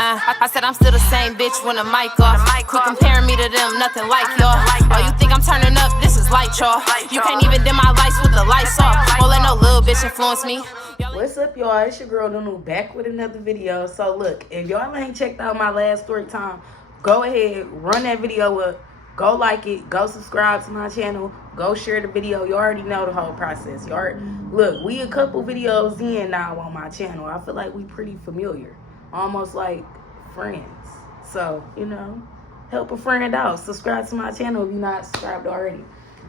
I said I'm still the same bitch when the mic off. Quit comparing me to them, nothing like y'all. Oh, you think I'm turning up? This is light, y'all. You can't even dim my lights with the lights off. Won't let no little bitch influence me. What's up, y'all? It's your girl Nunu back with another video. So look, if y'all ain't checked out my last story time, go ahead, run that video up, go like it, go subscribe to my channel, go share the video. You already know the whole process. You already look, we a couple videos in now on my channel. I feel like we pretty familiar, almost like friends. So, you know, help a friend out. Subscribe to my channel if you're not subscribed already.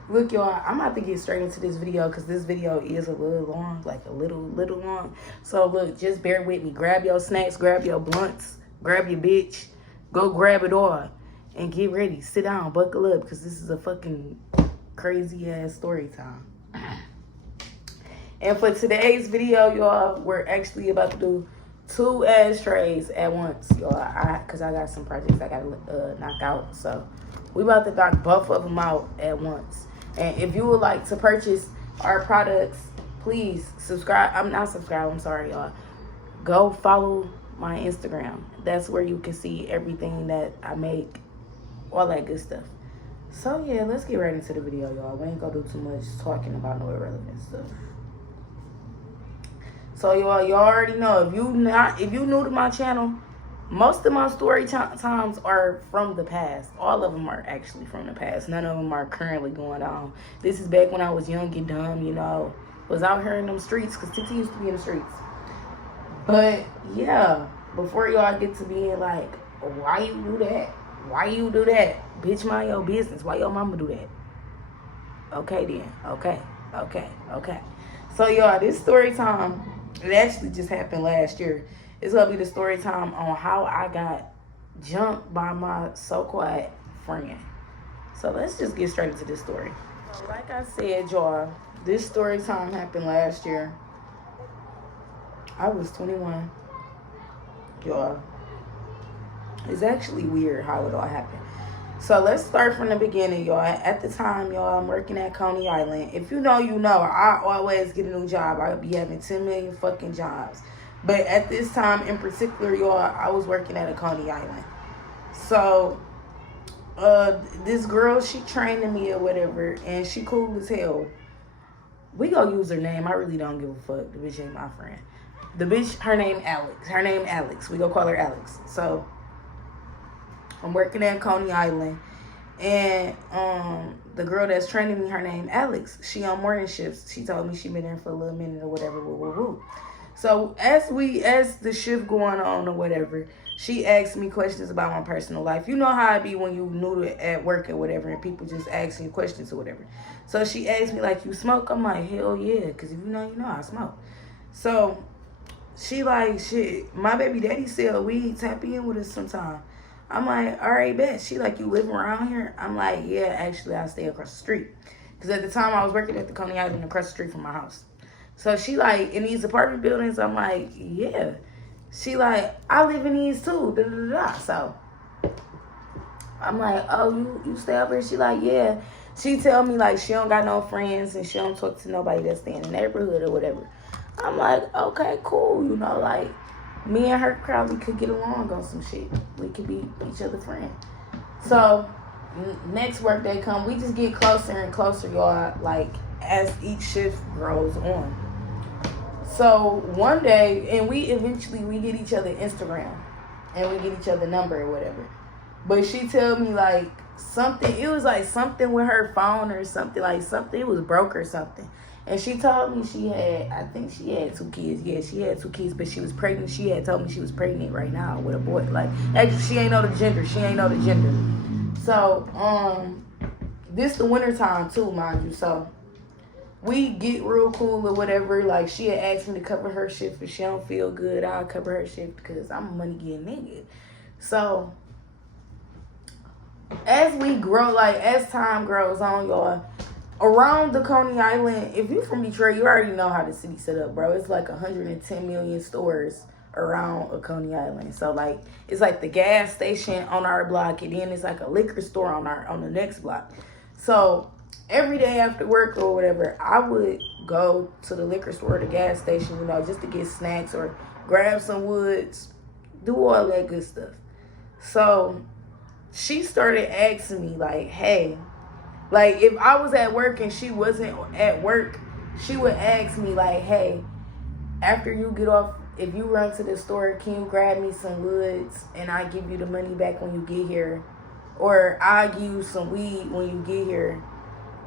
Look, y'all, I'm about to get straight into this video because this video is a little long, like a little long. So look, just bear with me. Grab your snacks, grab your blunts, grab your bitch, go grab it all and get ready. Sit down, buckle up, because this is a fucking crazy ass story time. And for today's video, y'all, we're actually about to do 2 ashtrays at once, y'all, because I got some projects I gotta knock out. So we about to knock both of them out at once. And if you would like to purchase our products, please subscribe. I'm sorry, y'all. Go follow my Instagram. That's where you can see everything that I make, all that good stuff. So yeah, let's get right into the video, y'all. We ain't gonna do too much talking about no irrelevant stuff. So y'all already know, if you new to my channel, most of my story times are from the past. All of them are actually from the past. None of them are currently going on. This is back when I was young and dumb, you know, was out here in them streets, because TT used to be in the streets. But yeah, before y'all get to being like, why you do that? Why you do that? Bitch, mind your business. Why your mama do that? Okay then. Okay. So y'all, this story time, it actually just happened last year. It's gonna be the story time on how I got jumped by my so-called friend. So let's just get straight into this story. So like I said, y'all, this story time happened last year. I was 21. Y'all, it's actually weird how it all happened. So let's start from the beginning, y'all. At the time, y'all, I'm working at Coney Island. If you know, you know. I always get a new job. I be having 10 million fucking jobs. But at this time in particular, y'all, I was working at a Coney Island. So, this girl, she training me or whatever, and she cool as hell. We gonna use her name. I really don't give a fuck. The bitch ain't my friend. The bitch, her name Alex. We gonna call her Alex. So, I'm working at Coney Island, and the girl that's training me, her name Alex, she on morning shifts. She told me she been there for a little minute or whatever. Woo. So as the shift going on or whatever, she asked me questions about my personal life. You know how it be when you new at work or whatever, and people just asking you questions or whatever. So she asked me, like, you smoke? I'm like, hell yeah, because if you know, I smoke. So she like, shit, my baby daddy sell weed, tap in with us sometime. I'm like, all right, bet. She like, you live around here? I'm like, yeah, actually, I stay across the street. Because at the time, I was working at the Coney Island across the street from my house. So she like, in these apartment buildings? I'm like, yeah. She like, I live in these too. So I'm like, oh, you stay up here? She like, yeah. She tell me like she don't got no friends and she don't talk to nobody that stay in the neighborhood or whatever. I'm like, okay, cool. You know, like, me and her probably could get along on some shit. We could be each other's friend. So next work day come, we just get closer and closer, y'all, like as each shift grows on. So one day, and we get each other Instagram and we get each other number or whatever. But she tell me like something, it was like something with her phone or something, it was broke or something. And she told me I think she had 2 kids. Yeah, she had 2 kids, but she was pregnant. She had told me she was pregnant right now with a boy. Like, actually, she ain't know the gender. So, this the winter time too, mind you. So, we get real cool or whatever. Like, she had asked me to cover her shift. If she don't feel good, I'll cover her shift because I'm a money getting nigga. So, as we grow, like, as time grows on, y'all, around the Coney Island, if you from Detroit, you already know how the city set up, bro. It's like 110 million stores around a Coney Island. So like, it's like the gas station on our block, and then it's like a liquor store on the next block. So every day after work or whatever, I would go to the liquor store or the gas station, you know, just to get snacks or grab some woods, do all that good stuff. So she started asking me like, hey, like if I was at work and she wasn't at work, she would ask me like, hey, after you get off, if you run to the store, can you grab me some woods and I give you the money back when you get here? Or I'll give you some weed when you get here.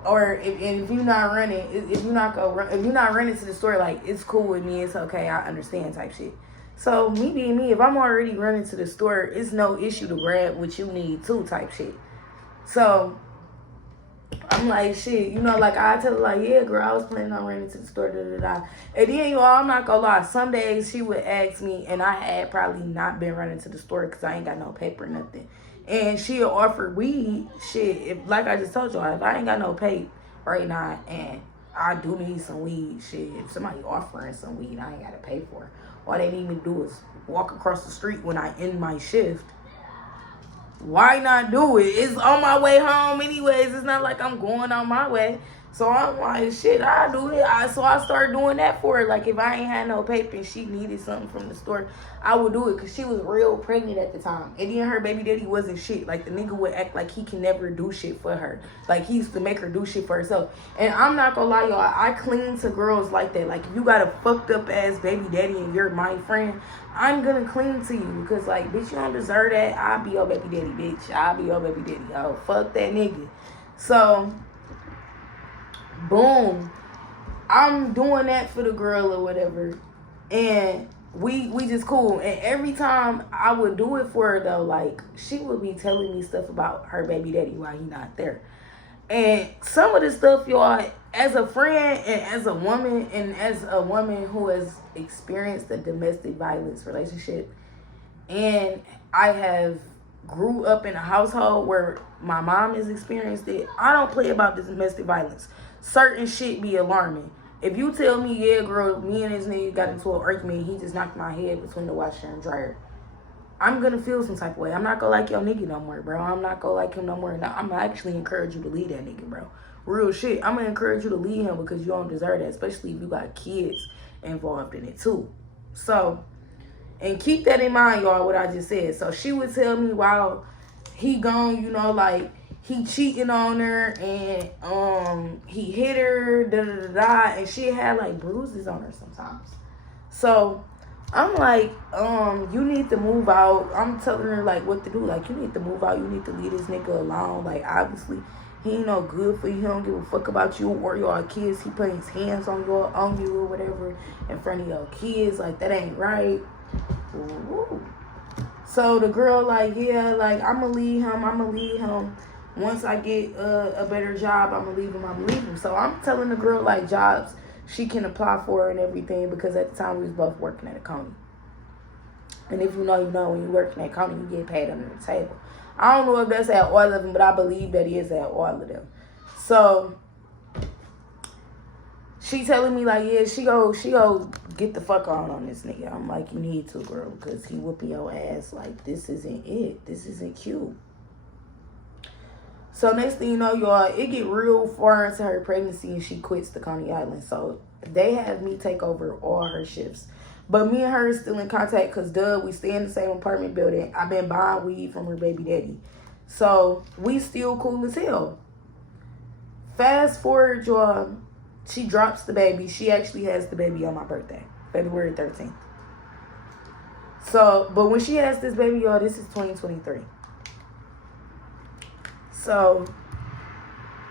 Or if you're not running, if you're not running to the store, like, it's cool with me, it's okay, I understand type shit. So me being me, if I'm already running to the store, it's no issue to grab what you need too type shit. So I'm like, shit, you know, like, I tell her, like, yeah, girl, I was planning on running to the store, da-da-da. And then, y'all, I'm not gonna lie, some days she would ask me, and I had probably not been running to the store because I ain't got no paper or nothing. And she'll offer weed, shit, if, like I just told y'all, if I ain't got no paper right now, and I do need some weed, shit, if somebody offering some weed, I ain't gotta pay for it. All they need me to do is walk across the street when I end my shift. Why not do it? It's on my way home anyways. It's not like I'm going on my way. So I'm like, shit, I'll do it. So I started doing that for her. Like, if I ain't had no paper and she needed something from the store, I would do it because she was real pregnant at the time. And then her baby daddy wasn't shit. Like, the nigga would act like he can never do shit for her. Like, he used to make her do shit for herself. And I'm not gonna lie, y'all, I cling to girls like that. Like, if you got a fucked up ass baby daddy and you're my friend, I'm gonna cling to you because, like, bitch, you don't deserve that. I'll be your baby daddy, bitch. I'll be your baby daddy. Oh, fuck that nigga. So, boom, I'm doing that for the girl or whatever, and we just cool. And every time I would do it for her though, like, she would be telling me stuff about her baby daddy while he not there. And some of the stuff, y'all, as a friend and as a woman who has experienced a domestic violence relationship, and I have grew up in a household where my mom has experienced it, I don't play about this domestic violence. Certain shit be alarming. If you tell me, yeah, girl, me and this nigga got into an argument, he just knocked my head between the washer and dryer, I'm gonna feel some type of way. I'm not gonna like your nigga no more, bro. I'm not gonna like him no more. I'm gonna actually encourage you to leave that nigga, bro. Real shit. I'm gonna encourage you to leave him because you don't deserve that, especially if you got kids involved in it too. So, and keep that in mind, y'all, what I just said. So she would tell me while he gone, you know, like, he cheating on her and he hit her, da-da-da-da, and she had like bruises on her sometimes. So I'm like, you need to move out. I'm telling her like what to do. Like, you need to move out. You need to leave this nigga alone. Like, obviously he ain't no good for you. He don't give a fuck about you or your kids. He putting his hands on you or whatever in front of your kids. Like, that ain't right. Woo. So the girl like, yeah, like, I'ma leave him. Once I get a better job, I'm going to leave him. So I'm telling the girl, like, jobs she can apply for and everything, because at the time we was both working at a county. And if you know, when you working at a county, you get paid under the table. I don't know if that's at all of them, but I believe that is at all of them. So she telling me, like, yeah, she go get the fuck on this nigga. I'm like, you need to, girl, because he whooping your ass. Like, this isn't it. This isn't cute. So next thing you know, y'all, it get real far into her pregnancy and she quits the Coney Island. So they have me take over all her shifts. But me and her is still in contact because, we stay in the same apartment building. I've been buying weed from her baby daddy. So we still cool as hell. Fast forward, y'all, she drops the baby. She actually has the baby on my birthday, February 13th. So, but when she has this baby, y'all, this is 2023. So,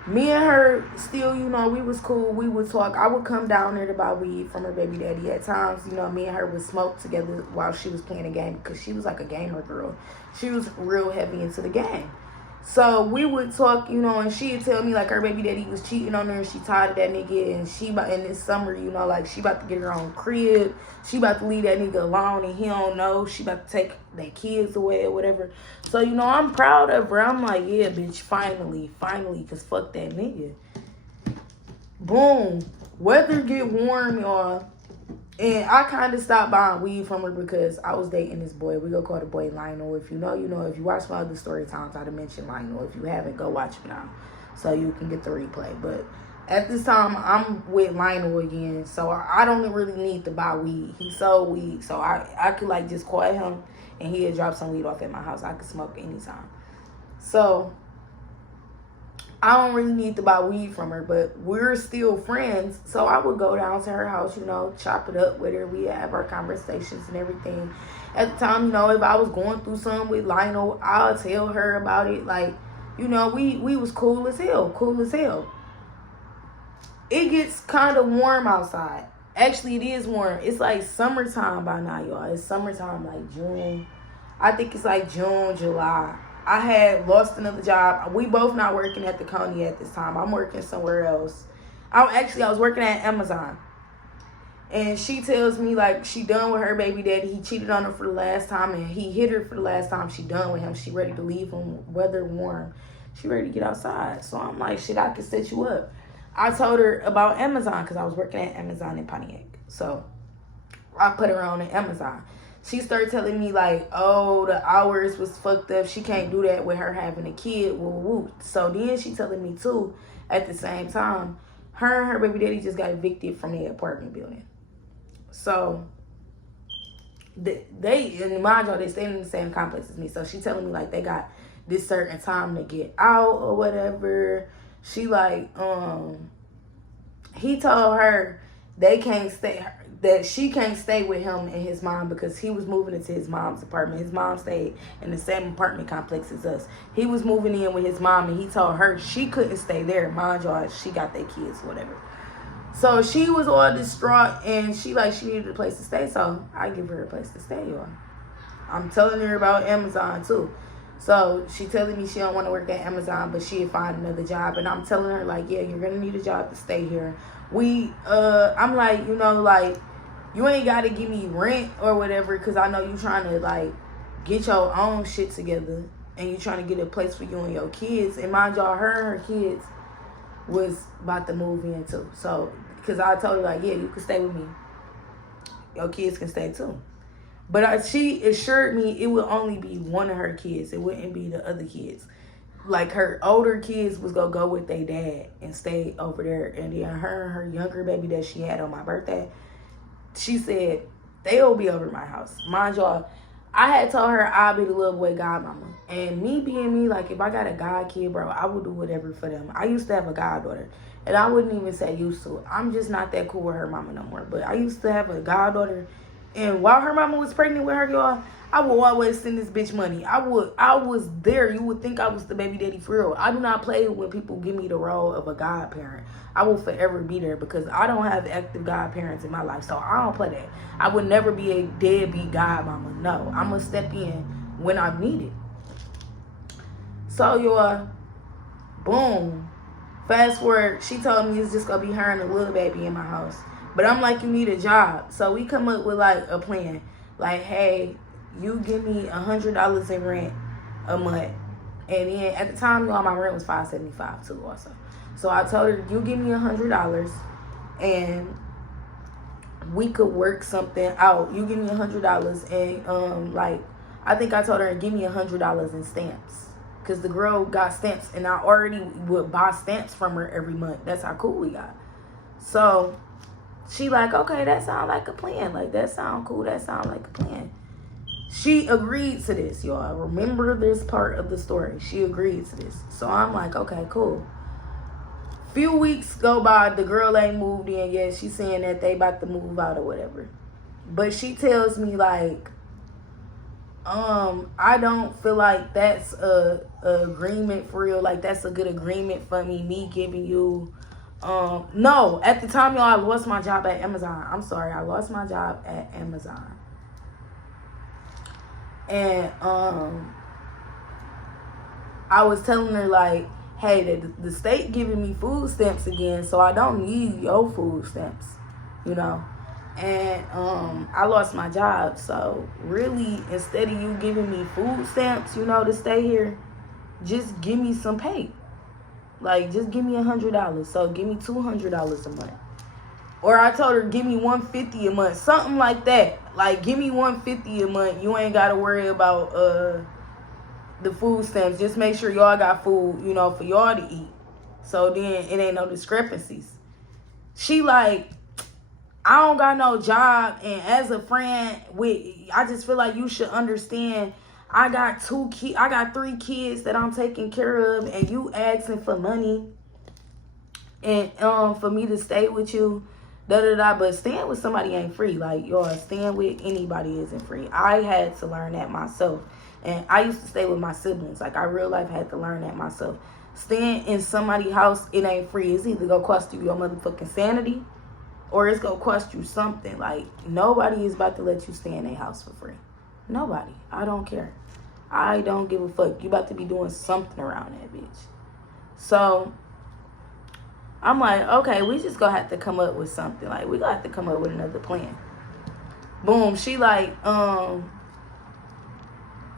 me and her still, you know, we was cool. We would talk. I would come down there to buy weed from her baby daddy. At times, you know, me and her would smoke together while she was playing a game because she was like a gamer girl. She was real heavy into the game. So, we would talk, you know, and she'd tell me, like, her baby daddy was cheating on her and she tired of that nigga. And in this summer, you know, like, she about to get her own crib. She about to leave that nigga alone and he don't know. She about to take their kids away or whatever. So, you know, I'm proud of her. I'm like, yeah, bitch, finally, because fuck that nigga. Boom. Weather get warm, y'all. And I kind of stopped buying weed from her because I was dating this boy. We gonna call the boy Lionel. If you know, you know. If you watch my other story times, I'd have mentioned Lionel. If you haven't, go watch him now so you can get the replay. But at this time, I'm with Lionel again, so I don't really need to buy weed. He sold weed, so I could, like, just call him And he had dropped some weed off at my house. I could smoke anytime. So I don't really need to buy weed from her, but we're still friends. So I would go down to her house, you know, chop it up with her. We have our conversations and everything. At the time, you know, if I was going through something with Lionel, I'll tell her about it. Like, you know, we was cool as hell. It gets kind of warm outside. Actually, it is warm. It's like summertime by now, y'all. It's summertime, like June. I think it's like June, July. I had lost another job. We both not working at the Coney at this time. I'm working somewhere else. I was working at Amazon. And she tells me, like, she done with her baby daddy. He cheated on her for the last time, and he hit her for the last time. She done with him. She ready to leave him, weather warm. She ready to get outside. So I'm like, shit, I can set you up. I told her about Amazon because I was working at Amazon in Pontiac. So I put her on Amazon. She started telling me, like, oh, the hours was fucked up. She can't do that with her having a kid. Woo, woo. So then she telling me, too, at the same time, her and her baby daddy just got evicted from the apartment building. So they, and mind you, they stay in the same complex as me. So she telling me, like, they got this certain time to get out or whatever. She like, he told her they can't stay, that she can't stay with him and his mom because he was moving into his mom's apartment. His mom stayed in the same apartment complex as us. He was moving in with his mom, and he told her she couldn't stay there. Mind y'all, she got their kids, whatever. So she was all distraught, and she needed a place to stay. So I give her a place to stay, y'all. I'm telling her about Amazon too. So she telling me she don't want to work at Amazon, but she'll find another job. And I'm telling her, like, yeah, you're going to need a job to stay here. I'm like, you know, like, you ain't got to give me rent or whatever, because I know you trying to, like, get your own shit together. And you trying to get a place for you and your kids. And mind y'all, her and her kids was about to move in too. So, because I told her, like, yeah, you can stay with me. Your kids can stay too. But she assured me it would only be one of her kids. It wouldn't be the other kids. Like, her older kids was going to go with their dad and stay over there. And then her and her younger baby that she had on my birthday, she said, they'll be over my house. Mind y'all, I had told her I'll be the little boy godmama. And me being me, like, if I got a god kid, bro, I would do whatever for them. I used to have a goddaughter. And I wouldn't even say used to. I'm just not that cool with her mama no more. But I used to have a goddaughter. And while her mama was pregnant with her, y'all, I would always send this bitch money. I was there. You would think I was the baby daddy for real. I do not play when people give me the role of a godparent. I will forever be there because I don't have active godparents in my life. So I don't play that. I would never be a deadbeat godmama. No, I'm going to step in when I need it. So, y'all, boom. Fast forward, she told me it's just going to be her and the little baby in my house. But I'm like, you need a job. So we come up with, like, a plan. Like, hey, you give me $100 in rent a month. And then at the time, y'all, my rent was $575 too also. So I told her, you give me $100 and we could work something out. You give me $100 and, like, I think I told her, give me $100 in stamps. Because the girl got stamps and I already would buy stamps from her every month. That's how cool we got. So she like, okay, that sounds like a plan. Like, that sound cool. That sound like a plan. She agreed to this, y'all. Remember this part of the story. She agreed to this. So I'm like, okay, cool. Few weeks go by. The girl ain't moved in yet. She's saying that they about to move out or whatever. But she tells me, like, I don't feel like that's a agreement for real. Like, that's a good agreement for me giving you... no, at the time, y'all, I lost my job at Amazon. I'm sorry, I lost my job at Amazon. And, I was telling her, like, hey, the state giving me food stamps again, so I don't need your food stamps, you know? And, I lost my job, so really, instead of you giving me food stamps, you know, to stay here, just give me some pay. Like, just give me $100. So give me $200 a month. Or I told her, give me $150 a month. Something like that. Like, give me $150 a month. You ain't got to worry about the food stamps. Just make sure y'all got food, you know, for y'all to eat. So then it ain't no discrepancies. She like, I don't got no job, and as a friend, I just feel like you should understand. I got 3 kids that I'm taking care of, and you asking for money, and for me to stay with you, But staying with somebody ain't free. Like, y'all, staying with anybody isn't free. I had to learn that myself, and I used to stay with my siblings. Like, I real life had to learn that myself. Staying in somebody's house, it ain't free. It's either gonna cost you your motherfucking sanity, or it's gonna cost you something. Like, nobody is about to let you stay in their house for free. Nobody. I don't care. I don't give a fuck. You about to be doing something around that bitch. So I'm like, okay, we just gonna have to come up with something. Like, we gonna have to come up with another plan. Boom. She like,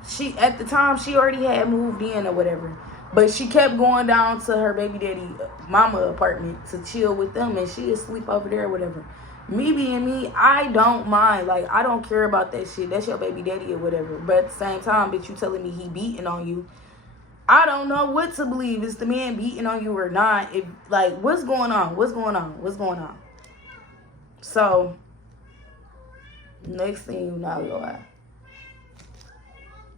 she at the time she already had moved in or whatever. But she kept going down to her baby daddy mama apartment to chill with them, and she is sleep over there or whatever. Me being me, I don't mind. Like, I don't care about that shit. That's your baby daddy or whatever. But at the same time, bitch, you telling me he beating on you. I don't know what to believe. Is the man beating on you or not? If, like, what's going on? What's going on? What's going on? So, next thing you know, y'all,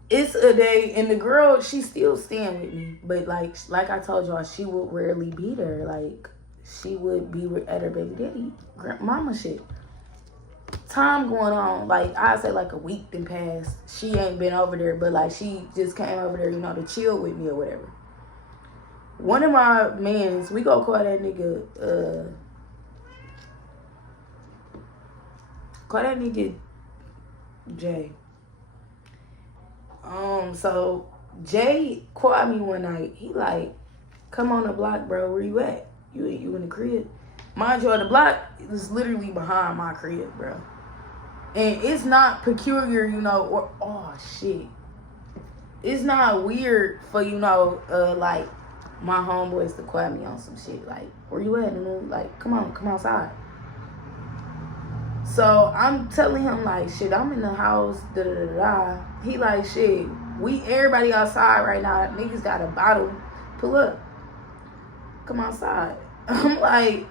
it's a day, and the girl, she's still staying with me. But, like I told y'all, she would rarely be there. Like, she would be at her baby daddy grandmama shit. Time going on, like, I say like a week then passed. She ain't been over there, but like, she just came over there, you know, to chill with me or whatever. One of my mans, we go call that nigga, Jay. So Jay called me one night. He like, come on the block, bro. Where you at? You in the crib? Mind you, the block is literally behind my crib, bro. And it's not peculiar, you know, or, oh, shit. It's not weird for, you know, like, my homeboys to call me on some shit. Like, where you at? And like, come outside. So I'm telling him, like, shit, I'm in the house, da-da-da-da. He like, shit, everybody outside right now. Niggas got a bottle. Pull up. Come outside. I'm like,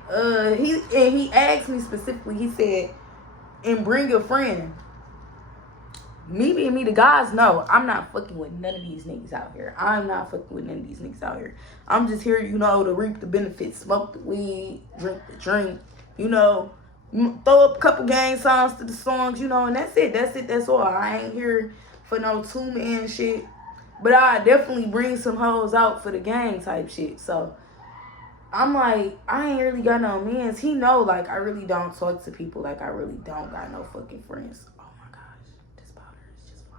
he asked me specifically, he said, and bring a friend. Me being me, the guys know I'm not fucking with none of these niggas out here. I'm not fucking with none of these niggas out here. I'm just here, you know, to reap the benefits, smoke the weed, drink the drink, you know, throw up a couple gang songs to the songs, you know, and that's it. That's all. I ain't here for no 2-man shit. But I definitely bring some hoes out for the gang type shit. So I'm like, I ain't really got no mans. He know, like, I really don't talk to people. Like, I really don't got no fucking friends. Oh my gosh, this powder is just fine.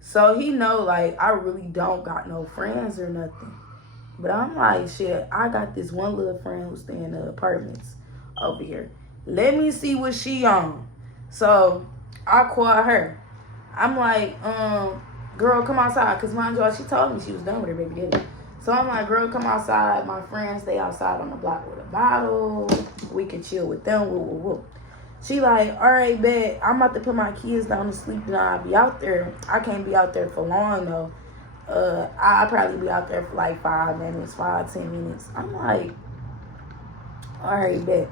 So he know, like, I really don't got no friends or nothing. But I'm like, shit, I got this one little friend who's staying in the apartments over here. Let me see what she on. So I call her. I'm like, girl, come outside. Because mind you, she told me she was done with her baby daddy. So I'm like, girl, come outside. My friends stay outside on the block with a bottle. We can chill with them. Woo, woo, woo. She like, all right, bet. I'm about to put my kids down to sleep, and I'll be out there. I can't be out there for long, though. I'll probably be out there for like 5 minutes, 5, 10 minutes. I'm like, all right, bet.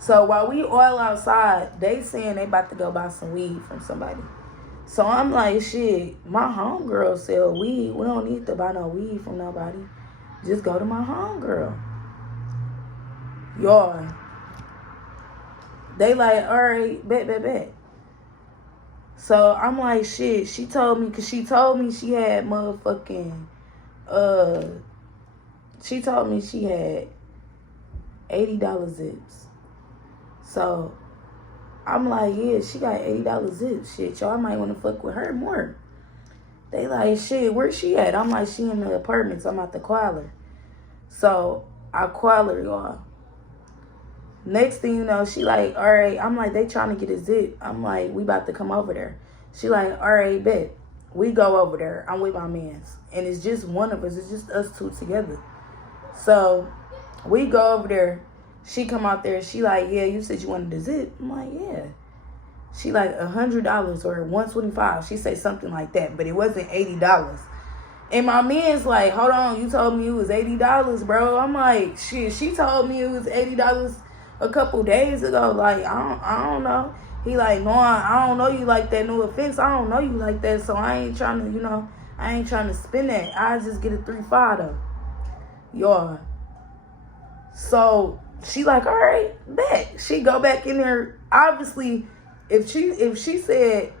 So while we all outside, they saying they about to go buy some weed from somebody. So I'm like, shit, my homegirl sell weed. We don't need to buy no weed from nobody. Just go to my homegirl. Y'all. They like, all right, bet. So I'm like, shit, she told me she had motherfucking, she told me she had $80 zips. So I'm like, yeah, she got $80 zips. Shit, y'all might want to fuck with her more. They like, shit, where's she at? I'm like, she in the apartments. I'm at the call her. So I call her, y'all. Next thing you know, she like, all right. I'm like, they trying to get a zip. I'm like, we about to come over there. She like, all right, bet. We go over there. I'm with my mans. And it's just one of us. It's just us two together. So we go over there. She come out there. She like, yeah, you said you wanted a zip. I'm like, yeah. She like $100 or $125. She say something like that, but it wasn't $80. And my man's like, hold on, you told me it was $80, bro. I'm like, shit. She told me it was $80 a couple days ago. Like, I don't know. He like, no, I don't know you like that. No offense, I don't know you like that. So I ain't trying to, you know, I ain't trying to spin that. I just get a 3-5 though. Y'all. So she like, all right, bet. She go back in there. Obviously, if he said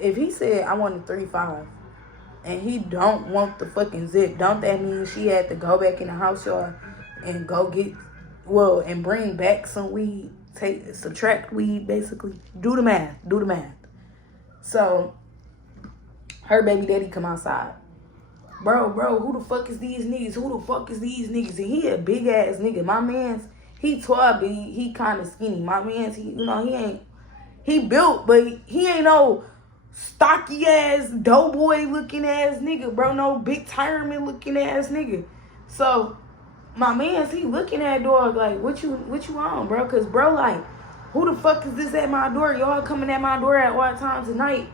I want a 3-5 and he don't want the fucking zip, don't that mean she had to go back in the house, y'all, and go get, and bring back some weed, subtract weed, basically. Do the math. So her baby daddy come outside. Bro, who the fuck is these niggas? And he a big ass nigga. My man's, he tall, but he kind of skinny. My man's, he built, but he ain't no stocky ass, doughboy looking ass nigga, bro. No big tireman looking ass nigga. So my man's, he looking at dog like, what you on, bro? Cause bro, like, who the fuck is this at my door? Y'all coming at my door at what times of night?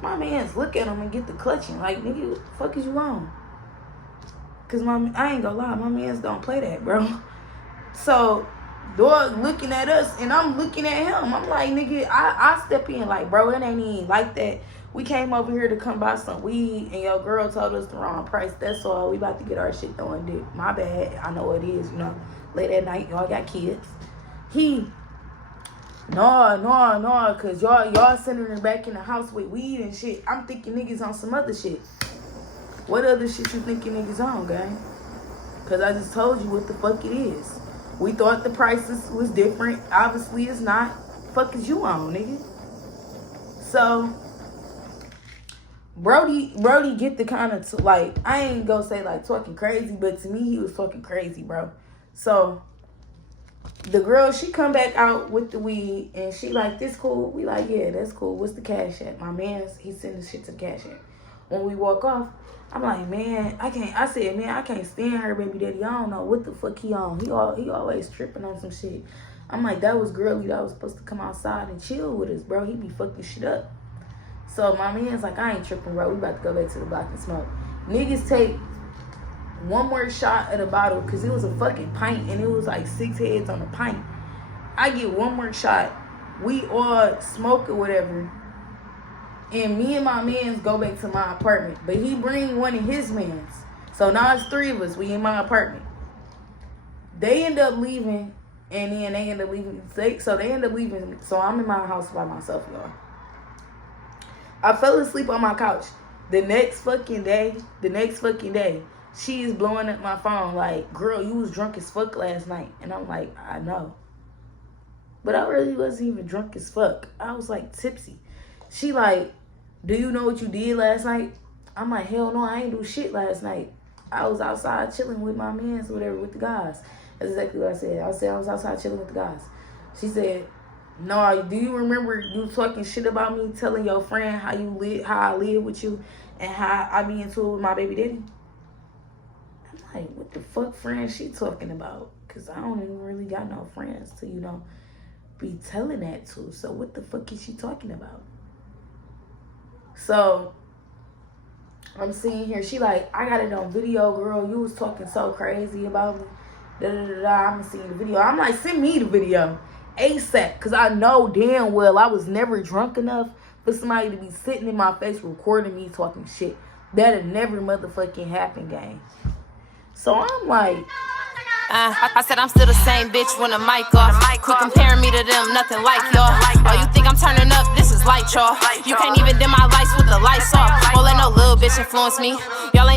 My man's look at him and get the clutching. Like, nigga, what the fuck is you on? Cause I ain't gonna lie, my man's don't play that, bro. So dog looking at us and I'm looking at him. I'm like, nigga, I step in like, bro, it ain't even like that. We came over here to come buy some weed and your girl told us the wrong price. That's all. We about to get our shit throwing dick. My bad. I know it is, you know. Late at night, y'all got kids. No, cause y'all sending her back in the house with weed and shit. I'm thinking niggas on some other shit. What other shit you thinking niggas on, gang? Cause I just told you what the fuck it is. We thought the prices was different. Obviously it's not. Fuck is you on, nigga? So Brody get the kind of like, I ain't gonna say like talking crazy, but to me he was talking crazy, bro. So the girl, she come back out with the weed and she like, this cool? We like, yeah, that's cool. What's the cash at? My man's, he sending shit to the cash at. When we walk off, I'm like, man, I can't stand her baby daddy. I don't know what the fuck he on. He always tripping on some shit. I'm like, that was girly. That was supposed to come outside and chill with us, bro. He be fucking shit up. So my man's like, I ain't tripping, bro. We about to go back to the block and smoke. Niggas take one more shot of the bottle because it was a fucking pint and it was like 6 heads on a pint. I get one more shot. We all smoke or whatever. And me and my mans go back to my apartment. But he bring one of his mans. So now it's 3 of us. We in my apartment. They end up leaving. And then they end up leaving. So they end up leaving. So I'm in my house by myself, y'all. I fell asleep on my couch. The next fucking day, she is blowing up my phone like, girl, you was drunk as fuck last night. And I'm like, I know. But I really wasn't even drunk as fuck. I was like tipsy. She like, do you know what you did last night? I'm like, hell no, I ain't do shit last night. I was outside chilling with my mans or whatever, with the guys. That's exactly what I said. I said I was outside chilling with the guys. She said, no, do you remember you talking shit about me, telling your friend how I live with you and how I be into it with my baby daddy? I'm like, what the fuck friend she talking about? Because I don't even really got no friends to, you know, be telling that to. So what the fuck is she talking about? So I'm seeing here, she like, I got it on video, girl. You was talking so crazy about me. I'm seeing the video. I'm like, send me the video ASAP, because I know damn well I was never drunk enough for somebody to be sitting in my face recording me talking shit. That'd never motherfucking happen, gang. So I'm like, I said I'm still the same bitch when the mic off. Quit comparing me to them, nothing like y'all. Oh, you think I'm turning up? This is light, y'all. You can't even dim my lights with the lights off. Won't let no little bitch influence me. Y'all ain't